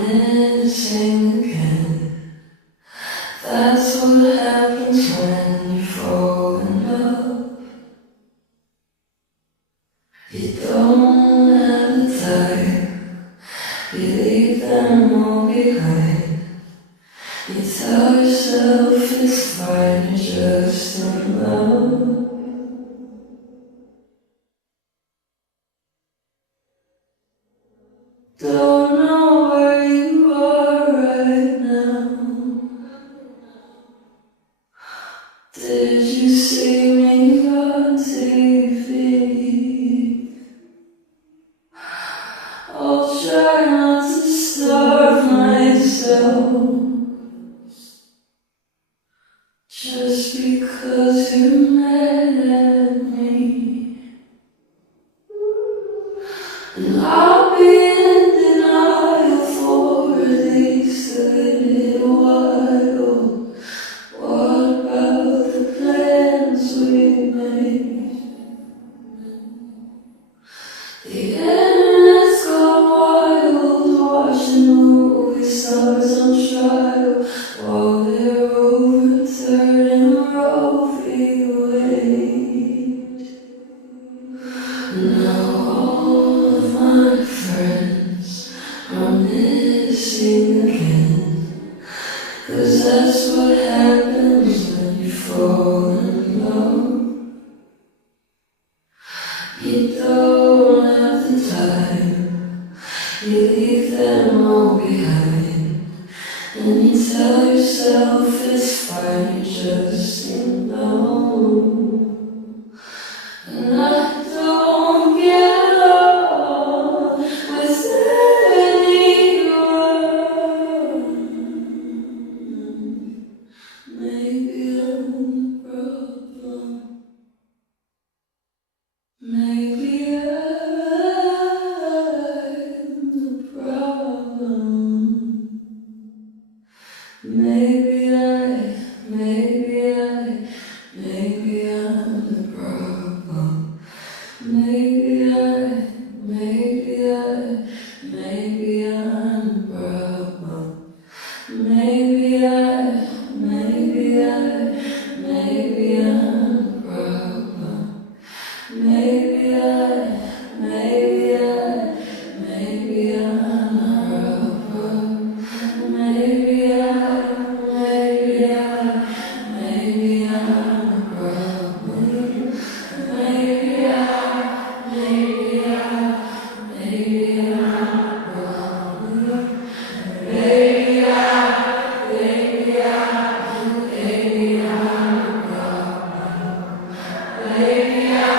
missing again. That's what happens when you fall in love. You don't have the time, you leave them all behind. You tell yourself it's fine, you're just in love. Don't know where you are right now. Did you see me on TV? I'll try not to starve myself just because you're mad at me. And I'll be in denial for at least a little while. What about the plans we made? The internet's gone wild, watching movie stars on trial while they're overturning Roe v. Wade. Now all of my friends are missing again, 'cause that's what happens when you fall in love. You don't have the time, you leave them all behind. And you tell yourself it's fine, you're just in love. And I don't get along with anyone. Maybe I'm the problem. Maybe I'm the problem. Maybe I'm the problem. Maybe I'm the problem. Maybe I'm the problem. Maybe I